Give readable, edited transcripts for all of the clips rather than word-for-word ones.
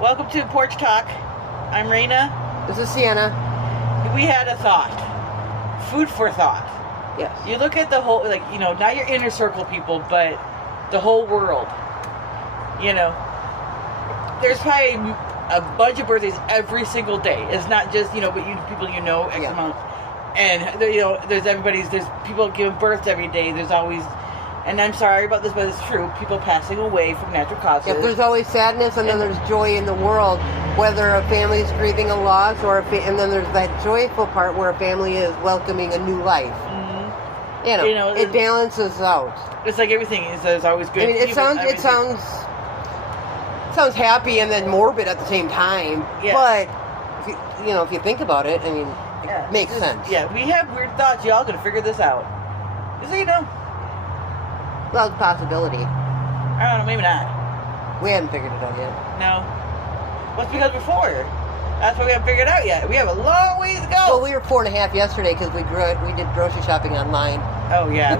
Welcome to Porch Talk. I'm Raina. This is Sienna. We had a thought. Food for thought. Yes. You look at the whole, not your inner circle people, but the whole world. There's probably a bunch of birthdays every single day. It's not just, but people X amount. And, there's people giving birth every day. There's always, and I'm sorry about this, but it's true, people passing away from natural causes. Yep, there's always sadness, and then there's joy in the world, whether a family is grieving a loss, and then there's that joyful part where a family is welcoming a new life. Mm-hmm. It balances out. It's like everything. There's always good. I mean, it sounds happy and then morbid at the same time. Yeah. But if you think about it, it makes sense. Yeah, we have weird thoughts. Y'all gonna figure this out. Just so you know. Well, it's a possibility. I don't know, maybe not. We haven't figured it out yet. No. What's because before? That's why we haven't figured it out yet. We have a long ways to go. Well, we were 4.5 yesterday because we did grocery shopping online. Oh, yeah.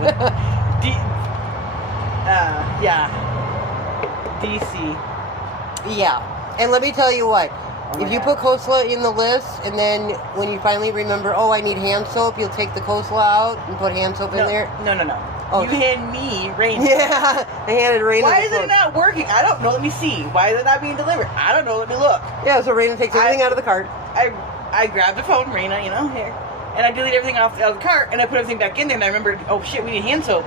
DC. Yeah. And let me tell you what. If you put coleslaw in the list, and then when you finally remember, I need hand soap, you'll take the coleslaw out and put hand soap in there? No. Oh. You hand me Raina. Yeah, I handed Raina. Why is it not working? I don't know. Let me see. Why is it not being delivered? I don't know. Let me look. Yeah, so Raina takes everything out of the cart. I grabbed the phone, Raina, here, and I deleted everything out of the cart, and I put everything back in there, and I remembered, oh shit, we need hand soap.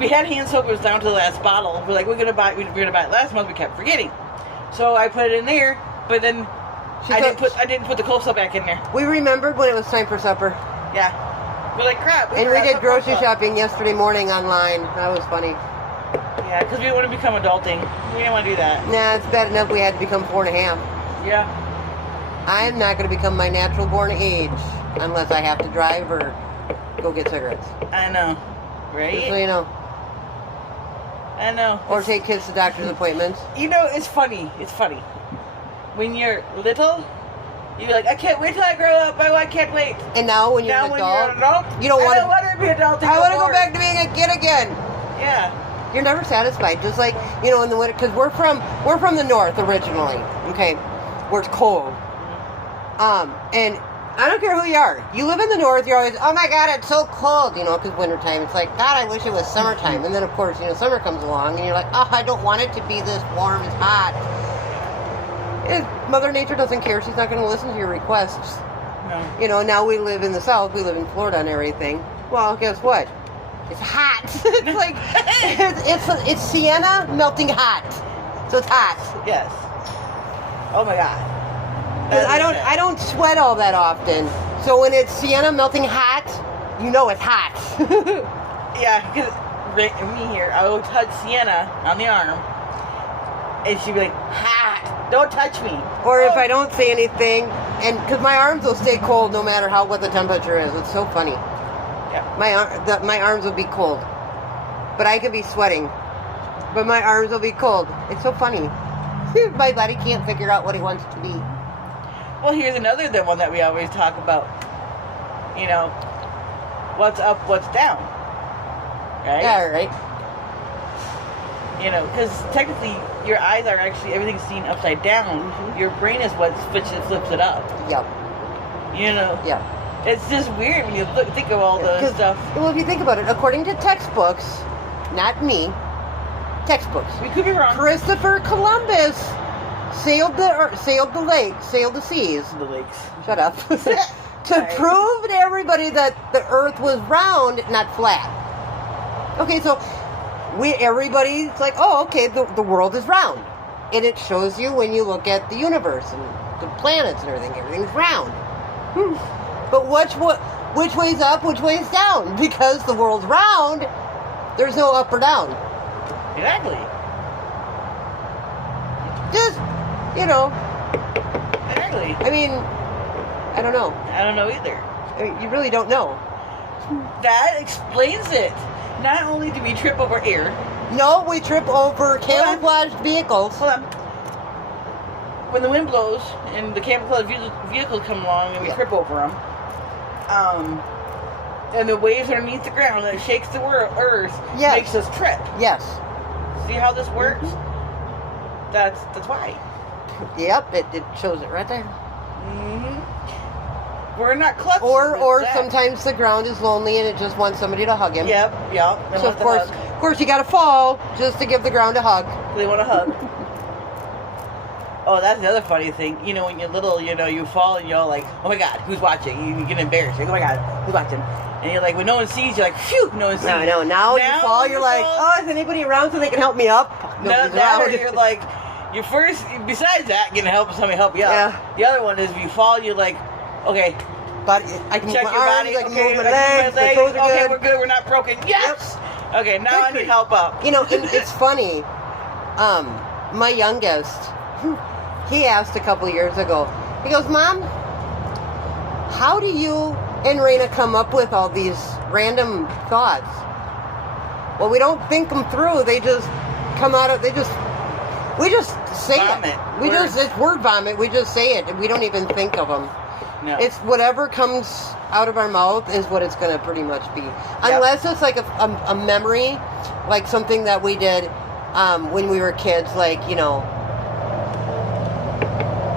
We had hand soap. It was down to the last bottle. We're like, we're gonna buy it last month. We kept forgetting, so I put it in there, but then I didn't put the coleslaw back in there. We remembered when it was time for supper. Yeah. We're like, crap. And we did grocery shopping yesterday morning online. That was funny. Yeah, because we didn't want to become adulting. We didn't want to do that. Nah, it's bad enough we had to become 4.5. Yeah. I'm not going to become my natural born age unless I have to drive or go get cigarettes. I know. Right? Just so you know. I know. Or take kids to doctor's appointments. It's funny. It's funny. When you're little, you're like, I can't wait till I grow up. I can't wait. And now when you're an adult, you don't want to. I don't want to be an adult. I want to go back to being a kid again. Yeah. You're never satisfied. Just like in the winter, because we're from the north originally. Okay, where it's cold. And I don't care who you are. You live in the north. You're always, oh my God, it's so cold. Because wintertime. It's like, God, I wish it was summertime. And then of course, summer comes along, and you're like, oh, I don't want it to be this warm. It's hot. Mother Nature doesn't care. She's not going to listen to your requests. No. Now we live in the south. We live in Florida and everything. Well, guess what? It's hot. It's like it's Sienna melting hot. So it's hot. Yes. Oh my God. I don't sweat all that often. So when it's Sienna melting hot, it's hot. Yeah, because me here, I will touch Sienna on the arm, and she'd be like, hot. Don't touch me. Or if I don't say anything, and because my arms will stay cold no matter what the temperature is. It's so funny. Yeah. My arms will be cold, but I could be sweating, but my arms will be cold. It's so funny. My body can't figure out what he wants to be. Well, here's another one that we always talk about. What's up, what's down. Right? Yeah, right. Because technically your eyes are actually, everything's seen upside down. Mm-hmm. Your brain is what flips it up. Yep. Yeah. It's just weird when you think of all the stuff. Well, if you think about it, according to textbooks, not me, textbooks. We could be wrong. Christopher Columbus sailed the seas. The lakes. Shut up. To prove to everybody that the Earth was round, not flat. Okay, so everybody's like, oh, okay, the world is round. And it shows you when you look at the universe and the planets and everything. Everything's round. But which way's up, which way's down? Because the world's round, there's no up or down. Exactly. Just, Exactly. I mean, I don't know. I don't know either. I mean, you really don't know. That explains it. Not only do we trip over air. No, we trip over camouflaged vehicles. Hold on. When the wind blows and the camouflaged vehicles come along and we trip over them, and the waves underneath the ground that shakes the earth makes us trip. Yes. See how this works? That's why. Yep, it shows it right there. Mm-hmm. We're not clutches. Or sometimes the ground is lonely and it just wants somebody to hug him. Yep. So of course you got to fall just to give the ground a hug. They want a hug. Oh, that's the other funny thing. You know, when you're little, you know, you fall and you're like, oh my God, who's watching? You get embarrassed. Like, oh my God, who's watching? And you're like, when no one sees, you're like, phew, no one sees. No. Now you fall, you're like, oh, is anybody around so they can help me up? Now you're like, you first, besides that, getting help, somebody help you up. Yeah. The other one is if you fall, you're like, okay. But I can check move your my arms, body. I can Okay, move my legs, my toes are okay, good. we're good. We're not broken. Yes. Yep. Okay, now I need help up. You know, it's funny. My youngest, he asked a couple years ago. He goes, Mom, how do you and Raina come up with all these random thoughts? Well, we don't think them through. They just come out of. We just say vomit. it. It's word vomit. We just say it, and we don't even think of them. No. It's whatever comes out of our mouth is what it's going to pretty much be. Unless it's like a memory, like something that we did when we were kids, like, you know,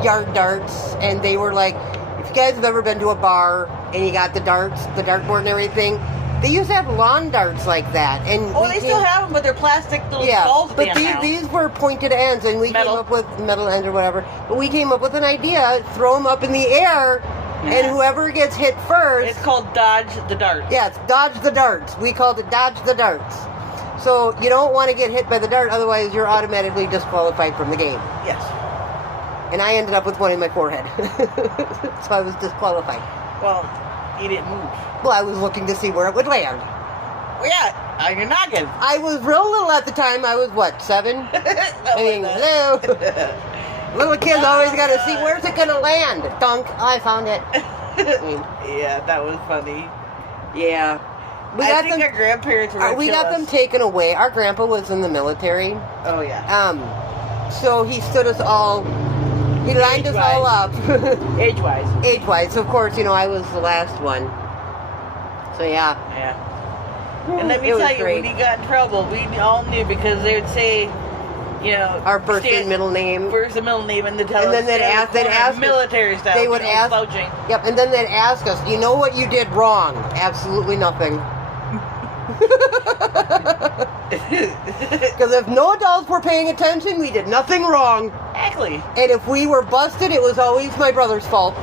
yard darts. And they were like, if you guys have ever been to a bar and you got the darts, the dartboard and everything, they used to have lawn darts like that. And they still have them, but they're plastic little balls. But these were pointed ends, and we came up with metal ends or whatever. But we came up with an idea: throw them up in the air, and whoever gets hit first. It's called dodge the darts. Yeah, it's dodge the darts. We called it dodge the darts. So you don't want to get hit by the dart, otherwise you're automatically disqualified from the game. Yes. And I ended up with one in my forehead, so I was disqualified. Well, you didn't move. Well, I was looking to see where it would land. Well, yeah, on your noggin. I was real little at the time. I was, what, 7? Hello. Little kids always got to see, where's it going to land? Dunk. Oh, I found it. Yeah, that was funny. Yeah. I think our grandparents were we got them taken away. Our grandpa was in the military. Oh, yeah. So he stood us all... He lined us all up. Age-wise. Age-wise. So, of course, you know, I was the last one. So, yeah. Yeah. And let me tell you, when he got in trouble, we all knew because they would say, you know... Our first and middle name. First and middle name, and then they'd ask military style. They would ask... Slouching. Yep, and then they'd ask us, you know what you did wrong? Absolutely nothing. Because if no adults were paying attention, we did nothing wrong. Exactly. And if we were busted, it was always my brother's fault.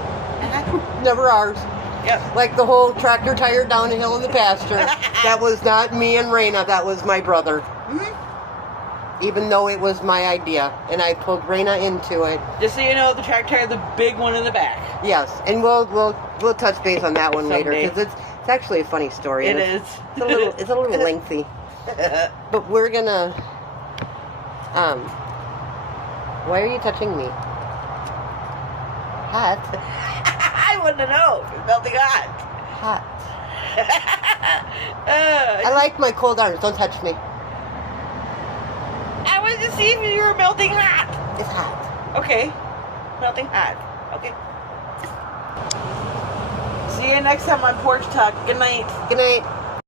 Never ours. Yep. Like the whole tractor tire down the hill in the pasture. That was not me and Raina, that was my brother. Mm-hmm. Even though it was my idea. And I pulled Raina into it. Just so you know, the tractor tire is the big one in the back. Yes, and we'll touch base on that one later, because it's actually a funny story. It is. It's a little lengthy. But we're gonna... why are you touching me? Hot. I want to know. It's melting hot. Hot. I like my cold arms. Don't touch me. I wanted to see if you were melting hot. It's hot. Okay. Melting hot. Okay. See you next time on Porch Talk. Good night. Good night.